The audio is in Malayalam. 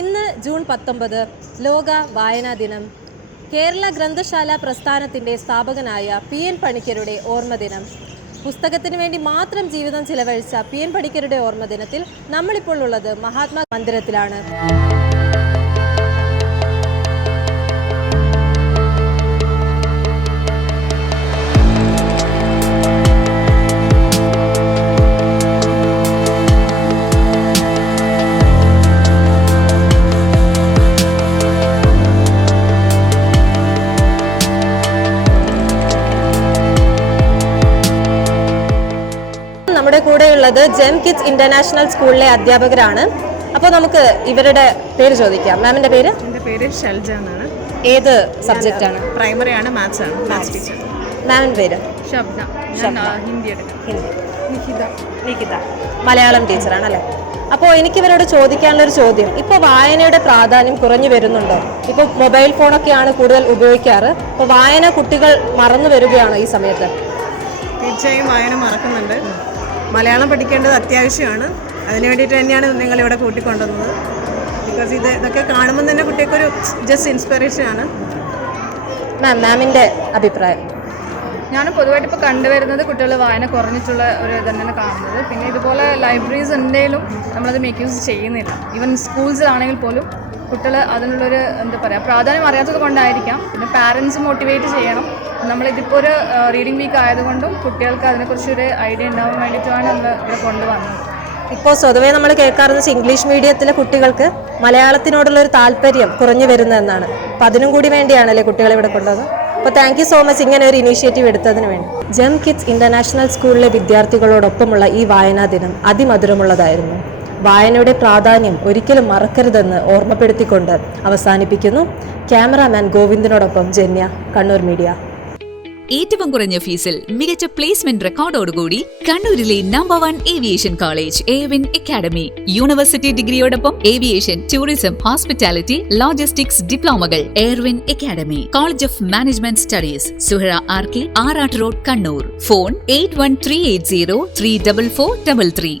ഇന്ന് ജൂൺ 19 ലോക വായനാ ദിനം. കേരള ഗ്രന്ഥശാല പ്രസ്ഥാനത്തിൻ്റെ സ്ഥാപകനായ PN പണിക്കരുടെ ഓർമ്മദിനം. പുസ്തകത്തിന് വേണ്ടി മാത്രം ജീവിതം ചിലവഴിച്ച PN പണിക്കരുടെ ഓർമ്മദിനത്തിൽ നമ്മളിപ്പോൾ ഉള്ളത് മഹാത്മാ മന്ദിരത്തിലാണ്. നമ്മുടെ കൂടെയുള്ളത് ജെം കിഡ്സ് ഇന്റർനാഷണൽ സ്കൂളിലെ അധ്യാപകരാണ്. അപ്പോൾ നമുക്ക് ഇവരുടെ പേര് ചോദിക്കാം. മാമിന്റെ പേര്? എൻ്റെ പേര് ഷൽജ എന്നാണ്. ഏത് സബ്ജക്റ്റ് ആണ്? പ്രൈമറി ആണ്, മാത്സ് ആണ്. Maths teacher. മാമിന്റെ പേര്? ഷബ്ന. ഹിന്ദി എടുക്കാം. നിഖിത മലയാളം ടീച്ചറാണ് അല്ലേ? അപ്പോൾ എനിക്ക് ഇവരോട് ചോദിക്കാനുള്ളൊരു ചോദ്യം, ഇപ്പോൾ വായനയുടെ പ്രാധാന്യം കുറഞ്ഞു വരുന്നുണ്ടോ? ഇപ്പോൾ മൊബൈൽ ഫോണൊക്കെയാണ് കൂടുതൽ ഉപയോഗിക്കാറ്. അപ്പോൾ വായന കുട്ടികൾ മറന്നു വരികയാണോ ഈ സമയത്ത്? തീർച്ചയായും വായന മറക്കുന്നുണ്ട്. മലയാളം പഠിക്കേണ്ടത് അത്യാവശ്യമാണ്. അതിന് വേണ്ടിയിട്ട് തന്നെയാണ് നിങ്ങളിവിടെ കൂട്ടിക്കൊണ്ടുവന്നത്. ബിക്കോസ് ഇതൊക്കെ കാണുമ്പോൾ തന്നെ കുട്ടികൾക്കൊരു ജസ്റ്റ് ഇൻസ്പിറേഷൻ ആണ്. മാമിൻ്റെ അഭിപ്രായം? ഞാൻ പൊതുവായിട്ട് ഇപ്പോൾ കണ്ടുവരുന്നത് കുട്ടികൾ വായന കുറഞ്ഞിട്ടുള്ള ഒരു ഇതന്നെയാണ് കാണുന്നത്. പിന്നെ ഇതുപോലെ ലൈബ്രറീസ് ഉണ്ടെങ്കിലും നമ്മളത് മേക്ക് യൂസ് ചെയ്യുന്നില്ല. ഈവൻ സ്കൂൾസിലാണെങ്കിൽ പോലും കുട്ടികൾ അതിനുള്ളൊരു എന്താ പറയുക പ്രാധാന്യം അറിയാത്തത് കൊണ്ടായിരിക്കാം. പിന്നെ പാരൻസ് മോട്ടിവേറ്റ് ചെയ്യണം. നമ്മളിതിപ്പോൾ ഒരു റീഡിംഗ് വീക്ക് ആയതുകൊണ്ടും കുട്ടികൾക്ക് അതിനെക്കുറിച്ചൊരു ഐഡിയ ഉണ്ടാവാൻ വേണ്ടിയിട്ടാണ് നമ്മൾ ഇവിടെ കൊണ്ടുവന്നത്. ഇപ്പോൾ സ്വതവേ നമ്മൾ കേൾക്കാറുള്ളത് ഇംഗ്ലീഷ് മീഡിയത്തിലെ കുട്ടികൾക്ക് മലയാളത്തിനോടുള്ളൊരു താല്പര്യം കുറഞ്ഞു വരുന്നതെന്നാണ്. അപ്പോൾ അതിനും കൂടി വേണ്ടിയാണല്ലേ കുട്ടികളെ ഇവിടെ കൊണ്ടുവന്നത്. അപ്പോൾ താങ്ക് യു സോ മച്ച് ഇങ്ങനെ ഒരു ഇനീഷ്യേറ്റീവ് എടുത്തതിന് വേണ്ടി. ജെം കിഡ്സ് ഇന്റർനാഷണൽ സ്കൂളിലെ വിദ്യാർത്ഥികളോടൊപ്പമുള്ള ഈ വായനാ ദിനം അതിമധുരമുള്ളതായിരുന്നു. വായനയുടെ പ്രാധാന്യം ഒരിക്കലും മറക്കരുതെന്ന് ഓർമ്മപ്പെടുത്തിക്കൊണ്ട് അവസാനിപ്പിക്കുന്നു. ക്യാമറാമാൻ ഗോവിന്ദനോടൊപ്പം ജന്യ, കണ്ണൂർ മീഡിയ. ഏറ്റവും കുറഞ്ഞ ഫീസിൽ മികച്ച പ്ലേസ്മെന്റ് റെക്കോർഡോടുകൂടി കണ്ണൂരിലെ number 1 aviation college Airwin academy. University ഡിഗ്രിയോടൊപ്പം ഏവിയേഷൻ, ടൂറിസം, ഹോസ്പിറ്റാലിറ്റി, ലോജിസ്റ്റിക്സ് ഡിപ്ലോമകൾ. Airwin academy, college of management studies, Suhara RK, Arattu road, Kannur. Phone 8138034433.